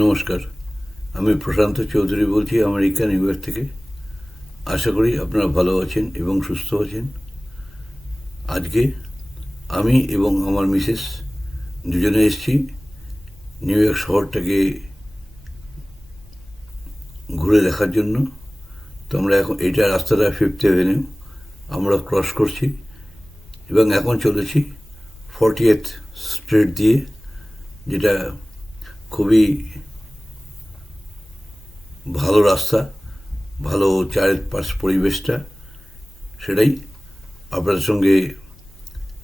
নমস্কার। আমি প্রশান্ত চৌধুরী বলছি আমেরিকা নিউ ইয়র্ক থেকে। আশা করি আপনারা ভালো আছেন এবং সুস্থ আছেন। আজকে আমি এবং আমার মিসেস দুজনে এসেছি নিউ ইয়র্ক শহরটাকে ঘুরে দেখার জন্য। তো আমরা এখন এটা রাস্তাটা ফিফথ অ্যাভিনিউ আমরা ক্রস করছি এবং এখন চলেছি ফর্টি স্ট্রিট দিয়ে, যেটা খুবই ভালো রাস্তা, ভালো চারপাশ পরিবেশটা, সেটাই আপনাদের সঙ্গে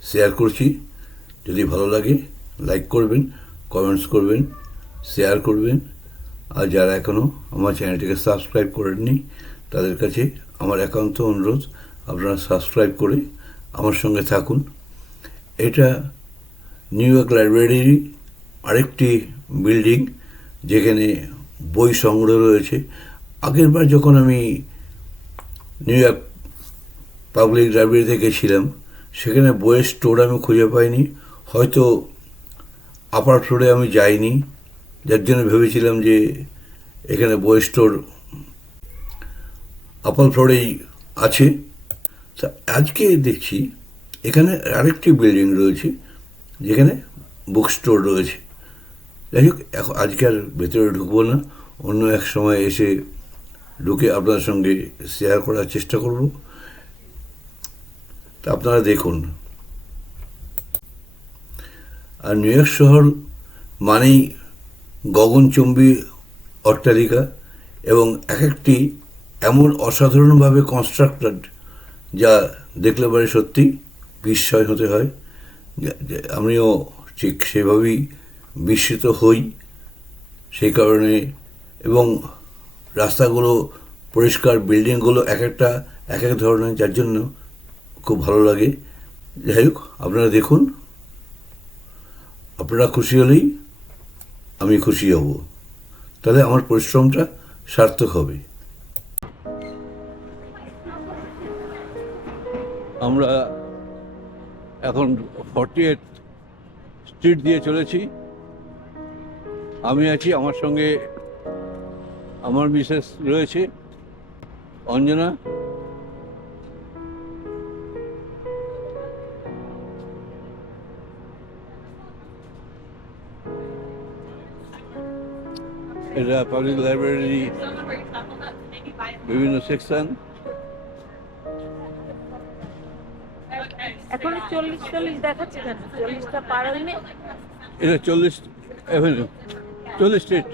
শেয়ার করছি। যদি ভালো লাগে লাইক করবেন কমেন্টস করবেন শেয়ার করবেন। আর যারা এখনও আমার চ্যানেলটিকে সাবস্ক্রাইব করেননি, তাদের কাছে আমার একান্ত অনুরোধ, আপনারা সাবস্ক্রাইব করে আমার সঙ্গে থাকুন। এটা নিউ ইয়র্ক লাইব্রেরির আরেকটি বিল্ডিং যেখানে বই সংগ্রহ রয়েছে। আগেরবার যখন আমি নিউ ইয়র্ক পাবলিক লাইব্রেরিতে গেছিলাম সেখানে বইয়ের স্টোর আমি খুঁজে পাইনি। হয়তো আপার ফ্লোরে আমি যাইনি। যার জন্য ভেবেছিলাম যে এখানে বই স্টোর আপার ফ্লোরেই আছে। তা আজকে দেখছি, এখানে আরেকটি বিল্ডিং রয়েছে, যেখানে বুক স্টোর রয়েছে। যাই হোক এখন আজকে আর ভেতরে ঢুকবো না। অন্য এক সময় এসে ঢুকে আপনার সঙ্গে শেয়ার করার চেষ্টা করব। তা আপনারা দেখুন। আর নিউ ইয়র্ক শহর মানেই গগনচুম্বী অট্টালিকা এবং এক একটি এমন অসাধারণভাবে কনস্ট্রাক্টেড যা দেখলে পরে সত্যি বিস্ময় হতে হয়। আমিও ঠিক সেভাবেই বিস্মিত হই। সেই কারণে এবং রাস্তাগুলো, পরিষ্কার বিল্ডিংগুলো এক একটা, এক এক ধরনের, যার জন্য খুব ভালো লাগে। যাই হোক, আপনারা দেখুন। আপনারা খুশি হলেই আমি খুশি হব। তাহলে আমার পরিশ্রমটা সার্থক হবে। আমরা এখন ফর্টি এইট স্ট্রিট দিয়ে চলেছি। আমি আছি আমার সঙ্গে আমার মিসেস রয়েছে অঞ্জনা। এটা পাবলিক লাইব্রেরি বিভিন্ন সেকশন এখন চল্লিশ চল্লিশ দেখাচ্ছে কেন? চল্লিশটা পার হয়নি? এটা চল্লিশ অ্যাভিনিউ চল্লিশ স্ট্রিট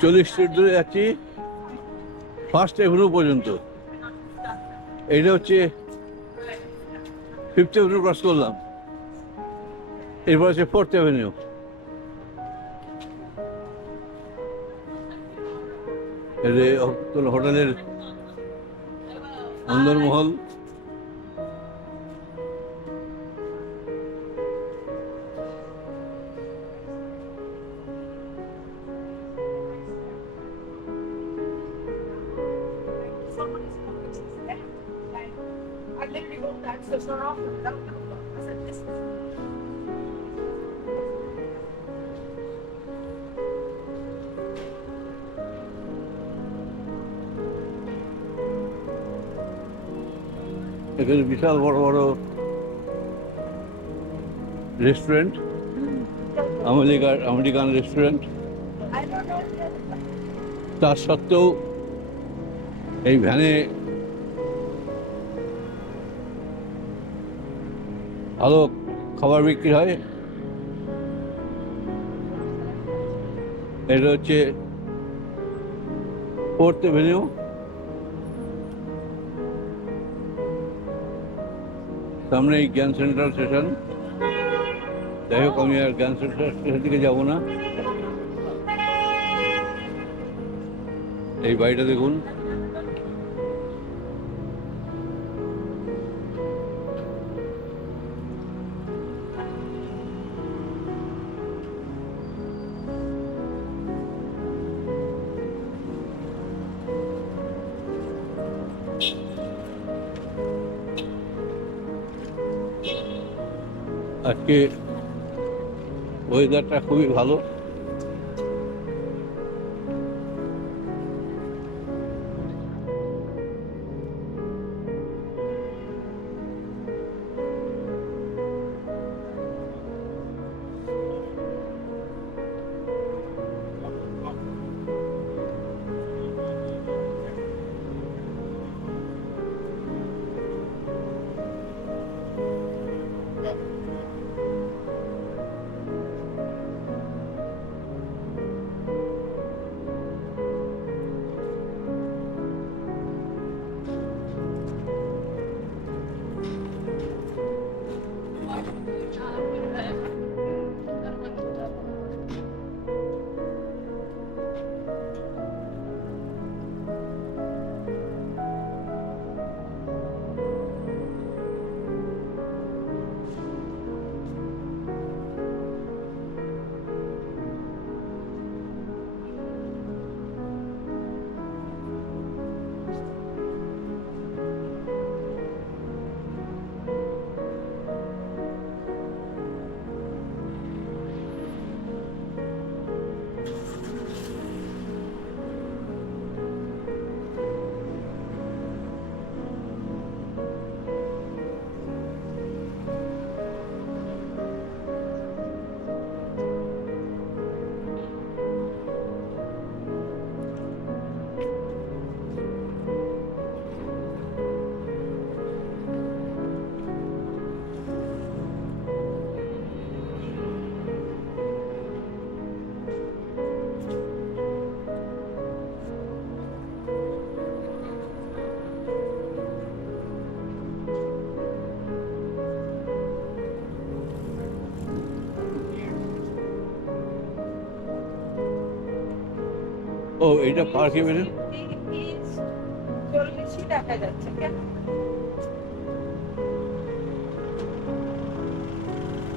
চল্লিশ স্ট্রিট ধরে যাচ্ছি ফার্স্ট অ্যাভিনিউ পর্যন্ত। এটা হচ্ছে ফিফথ অ্যাভিনিউ ক্রস করলাম। এরপর আছে ফোর্থ এটা হোটেলের অন্দরমহল। এখানে বিশাল বড় বড় রেস্টুরেন্ট আমেরিকার, আমেরিকান রেস্টুরেন্ট তার সত্ত্বেও এই ভ্যানে ভালো খাবার বিক্রি হয়। এটা হচ্ছে ফোর্থ এভিনিউ সামনে এই জ্ঞান সেন্ট্রাল স্টেশন যাই হোক, আমি আর জ্ঞান সেন্টার স্টেশন দিকে যাব না। এই বাড়িটা দেখুন। আজকে ওয়েদারটা খুবই ভালো। ও এটা পার্ক এভিনিউ চল্লিশই দেখা যাচ্ছে কেন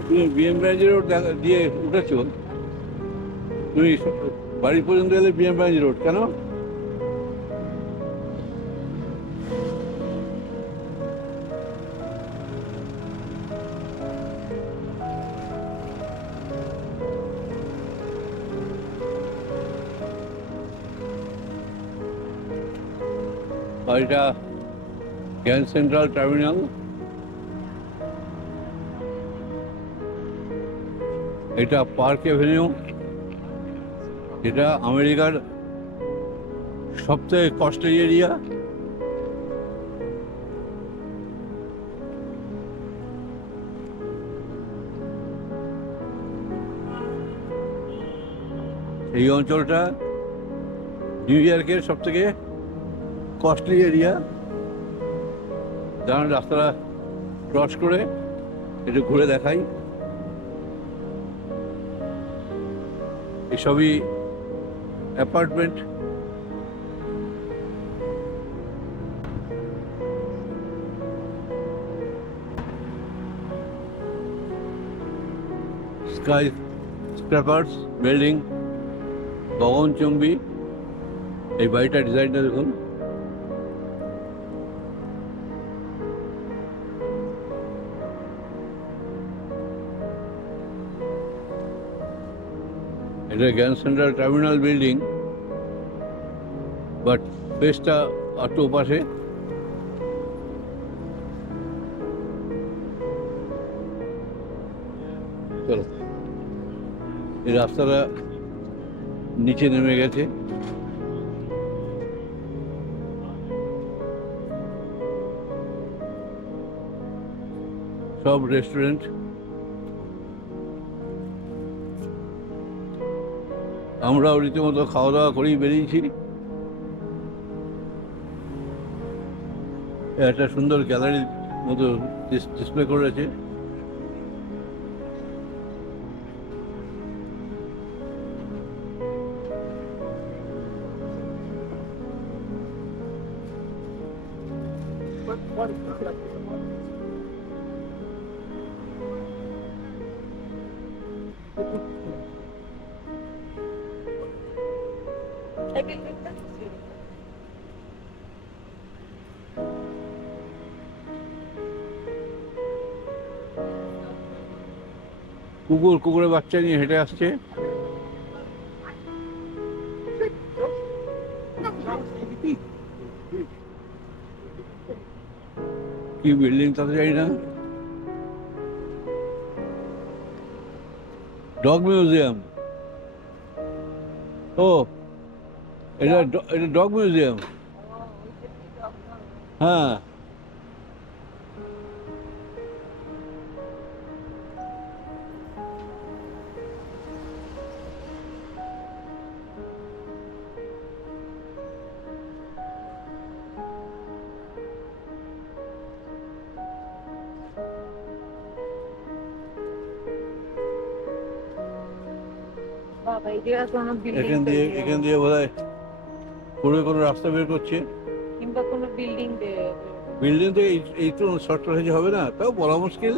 তুমি বিএম ব্রাঞ্চের দিয়ে উঠেছো। তুমি বাড়ি পর্যন্ত এলে বিএম ব্রাঞ্চ রোড কেন? আর এটা গ্র্যান্ড সেন্ট্রাল টার্মিনাল এটা পার্ক এভিনিউ। এটা আমেরিকার সবথেকে কস্টলি এরিয়া। এই অঞ্চলটা নিউ ইয়র্কের সব থেকে কস্টলি এরিয়া দাঁড়ান, রাস্তাটা ক্রস করে একটু ঘুরে দেখাই। এসবই অ্যাপার্টমেন্ট স্কাই স্ক্র্যাপার্স বিল্ডিং গগনচুম্বী এই বাড়িটার ডিজাইনটা দেখুন। এটা grand central terminal building but ফেসটা একটু পাশে চলো এই রাস্তাটা নিচে নেমে গেছে সব রেস্টুরেন্ট আমরাও রীতিমতো খাওয়া দাওয়া করেই বেরিয়েছি। একটা সুন্দর গ্যালারির মতো ডিসপ্লে করেছে। কুকুর কুকুরের বাচ্চা নিয়ে হেঁটে আসছে। কি বিল্ডিং তাতে জানি না। ডগ মিউজিয়াম ও এটা ড- এটা ডগ মিউজিয়াম হ্যাঁ বাবা এই জায়গায় কোনো বিল্ডিং এখান দিয়ে এখান দিয়ে বোধ হয় করে কোনো রাস্তা বের করছে? কিংবা কোনো বিল্ডিং বিল্ডিং তো এই এই তো শর্ট হয়ে হবে না তাও বলা মুশকিল।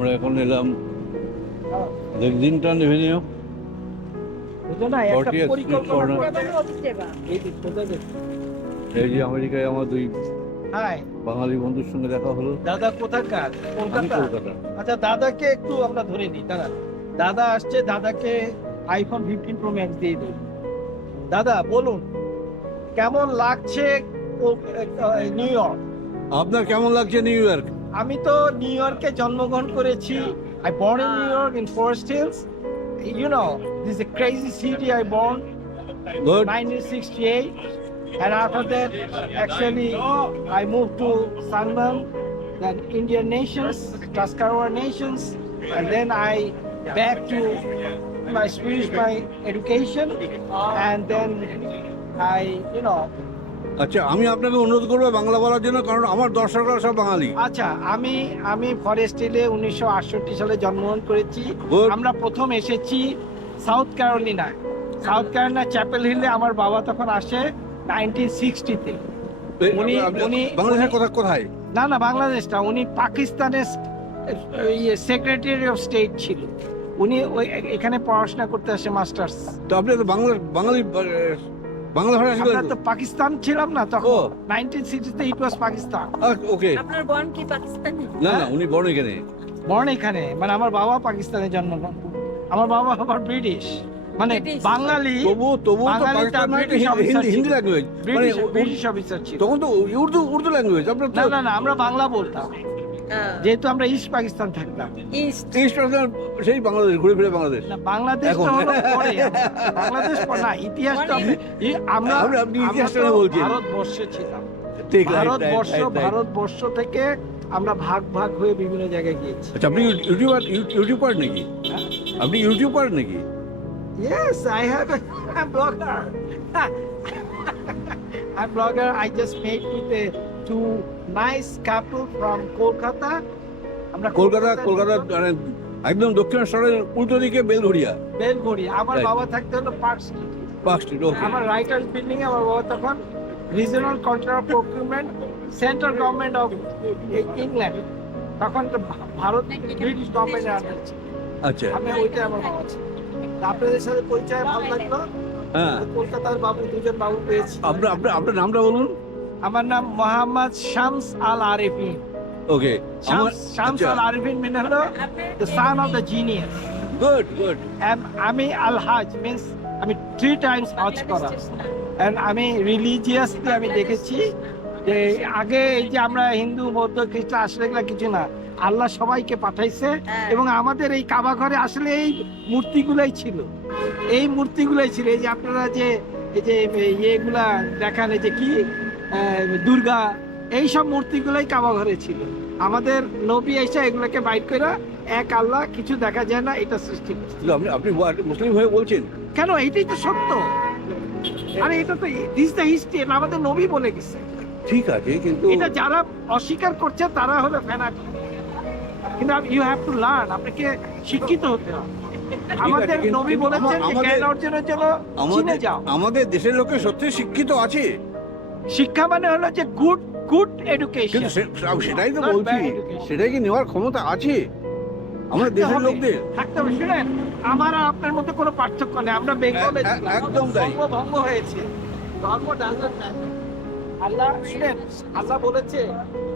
আমরা এখন এলাম লেক্সিংটন এভিনিউ। বুঝলো না একটা 40th পরিকল্পনা corner। করে অফিস যাবা এই যে আমেরিকায় আমার দুই বাঙালি বন্ধুর সঙ্গে দেখা হলো। দাদা কোথাকার? কলকাতা? আচ্ছা দাদাকে একটু আমরা ধরে নিই দাদা দাদা আসছে দাদাকে আইফোন ফিফটিন প্রো ম্যাক্স দিয়ে দিই দাদা বলুন কেমন লাগছে নিউ ইয়র্ক? আপনার কেমন লাগছে নিউ ইয়র্ক? আমি তো নিউ ইয়র্কে জন্মগ্রহণ করেছি I born in New York in Forest Hills you know this a crazy city I born good 1968 and after that actually I moved to Sangam then Indian nations Tuscarora nations and then I back to my Swedish my education and then I you know আচ্ছা আমি আপনাকে অনুরোধ করব বাংলা বলার জন্য কারণ আমার দর্শকরা সব বাঙালি। আচ্ছা আমি আমি ফরেস্ট হিলে উনিশশো আটষট্টি সালে জন্মগ্রহণ করেছি। Good. আমরা প্রথম এসেছি সাউথ ক্যারোলিনায়। সাউথ ক্যারোলিনা চ্যাপেল হিলে আমার বাবা তখন আসে নাইনটিন সিক্সটিতে। এই, উনি- আপনি- উনি- বাংলাদেশের কথা কোথায়? না না বাংলাদেশটা। উনি পাকিস্তানের সেক্রেটারি অফ স্টেট ছিল। উনি ওই এখানে পড়াশোনা করতে আসে মাস্টার্স। তো আপনি তো বাংলা বাঙালি আহ, বাংলা ভাষা আমরা তো পাকিস্তান ছিলাম না তখন। নাইনটিন সিক্সটিতে ইট ওয়াজ পাকিস্তান ওকে আপনার বোন কি পাকিস্তানি? না না উনি এখানে। এখানে। মানে আমার বাবা পাকিস্তানে জন্মগ্রহণ আমার বাবা আবার ব্রিটিশ মানে বাঙালি তবু তবু হিন্দি- হিন্দি ল্যাঙ্গুয়েজ মানে ব্রিটিশ ব্রিটিশ অফিসার ছিল। তখন তো উর্দু উর্দু ল্যাঙ্গুয়েজ আপনার না না না আমরা বাংলা বলতাম। যেহেতু আমরা ইস্ট পাকিস্তান থাকতাম ইস্ট ইস্ট পাকিস্তান সেই বাংলাদেশ ঘুরে ফিরে বাংলাদেশ না বাংলাদেশ। তো হলো পরে বাংলাদেশ পরে না ইতিহাস তো আমরা আমরা- আপনি ইতিহাসটা তো বলছেন। ভারতবর্ষে ছিলাম ভারতবর্ষ. ভারতবর্ষ থেকে আমরা ভাগ ভাগ হয়ে বিভিন্ন জায়গায় গিয়েছি আচ্ছা আপনি ইউটিউবার ইউটিউবার নাকি হ্যাঁ? আপনি ইউটিউবার নাকি Yes, I have a I'm blogger. I'm blogger. I just made with a two nice couple from Kolkata. আমরা কলকাতা কলকাতা মানে একদম দক্ষিণেশ্বরের উল্টো দিকে বেলঘড়িয়া। বেলঘড়ি আমার বাবা থাকতে হলো পার্ক স্ট্রিট পার্ক স্ট্রিট আমার রাইটার্স বিল্ডিং এ আমার বাবা তখন regional control procurement central government of England তখন তো ভারত ব্রিটিশ গভর্নমেন্টের আন্ডার আচ্ছা। আমি ওইটা আমার বাবা। আপনাদের সাথে পরিচয় ভালো লাগল? হ্যাঁ। কলকাতার বাবু দুজন বাবু পেয়েছি। আপনার আপনার আপনার নামটা বলুন। আমার নাম মোহাম্মদ শামস আল আরিফিন ওকে শামস আল আরিফিন মিন হলো the son of the genius good good and আমি আল হাজ মিন্স আমি থ্রি টাইমস হজ করা। এন্ড আমি রিলিজিয়াসলি আমি দেখেছি যে আগে এই যে আমরা হিন্দু বৌদ্ধ খ্রিস্টান আসলে এগুলা কিছু না আল্লাহ সবাইকে পাঠাইছে হ্যাঁ। এবং আমাদের এই কাবা ঘরে আসলে এই মূর্তিগুলাই ছিল। এই মূর্তিগুলাই ছিল। এই যে আপনারা যে এই যে ইয়েগুলা দেখান এই যে কি? দুর্গা এই সব মূর্তিগুলাই কাবা ঘরে ছিল। আমাদের নবী এসে এগুলোকে বাইর করে এক আল্লাহ কিছু দেখা যায় না এটা সৃষ্টি। আপনি আপনি মুসলিম হয়ে বলছেন। কেন? এটাই তো সত্য। আরে এটা তো দিস দ্য হিস্ট্রি আমাদের নবী বলে গেছে। ঠিক আছে কিন্তু এটা যারা অস্বীকার করছে তারা হলো ফ্যানাটিক কিন্তু ইউ হ্যাভ টু লার্ন আপনাকে শিক্ষিত হতে হবে। আমাদের নবী বলেছেন যে জ্ঞান অর্জনের জন্য চিনে যাও। আমাদের দেশের লোকে সত্যি শিক্ষিত আছে। শিক্ষা মানে হলো যে গুড গুড এডুকেশন কিন্তু সে- সেটাই তো Not বলছি। bad education. সেটাই কি নেওয়ার ক্ষমতা আছে? আমাদের দেশের লোকদের। থাকতে হবে। শুনেন আমার আর আপনার মধ্যে কোনো পার্থক্য নেই। আমরা বেঙ্গলে এ- এ- একদম তাই। ধর্ম ভঙ্গ হয়েছে। ধর্ম ডাজন্ট আল্লাহ শুনেন আল্লাহ বলেছে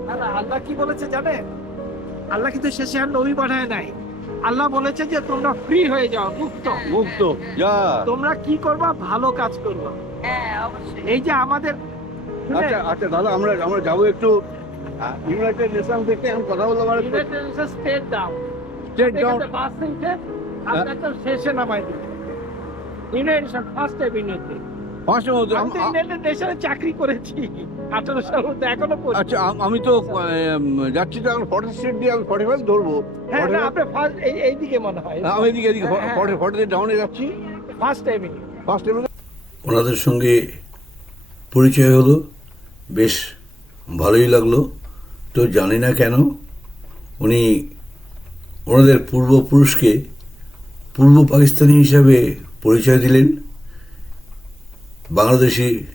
না না আল্লাহ কি বলেছে জানেন? আল্লাহ কিন্তু শেষে আর নবী পাঠায় নাই। আল্লাহ বলেছে যে তোমরা ফ্রি হয়ে যাও মুক্ত। মুক্ত যা। তোমরা কি করবা? ভালো কাজ করবা। হ্যাঁ অবশ্যই। এই যে আমাদের আচ্ছা আচ্ছা দাদা আমরা আমরা যাব একটু ইউনাইটেড নেশন থেকে আমি কথা বললাম আর. স্টেট ডাউন বাস থেকে আপনাকে শেষে নামাই দিবে ইউনাইটেড নেশন ফার্স্ট এভিনিউতে চাকরি করেছি। আঠারো সাল মধ্যে এখনও আচ্ছা আমি তো যাচ্ছি তো এখন ফর্টি স্ট্রিট দিয়ে আমি ফর্টি ফাইভ ধরবো। হ্যাঁ না আপনি ফার্স্ট এই এইদিকে মনে হয়। আমি এদিকে এদিকে হ্যাঁ, হ্যাঁ। ফর্টি ফর্টি ডাউনে যাচ্ছি। ফার্স্ট ফার্স্ট ওনাদের সঙ্গে পরিচয় হলো। বেশ ভালোই লাগল। তো জানি না কেন, উনি ওনাদের পূর্বপুরুষকে পূর্ব পাকিস্তানি হিসাবে পরিচয় দিলেন। বাংলাদেশি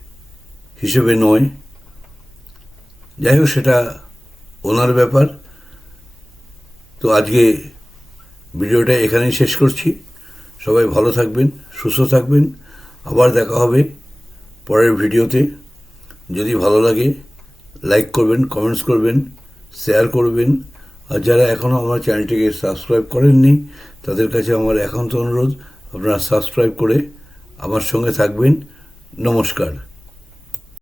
হিসেবে নয়। যাই হোক, সেটা ওনার ব্যাপার। তো আজকে ভিডিওটা এখানেই শেষ করছি। সবাই ভালো থাকবেন, সুস্থ থাকবেন। আবার দেখা হবে পরের ভিডিওতে। যদি ভালো লাগে লাইক করবেন কমেন্টস করবেন শেয়ার করবেন। আর যারা এখনও আমার চ্যানেলটিকে সাবস্ক্রাইব করেননি, তাদের কাছে আমার একান্ত অনুরোধ, আপনারা সাবস্ক্রাইব করে আমার সঙ্গে থাকবেন। নমস্কার।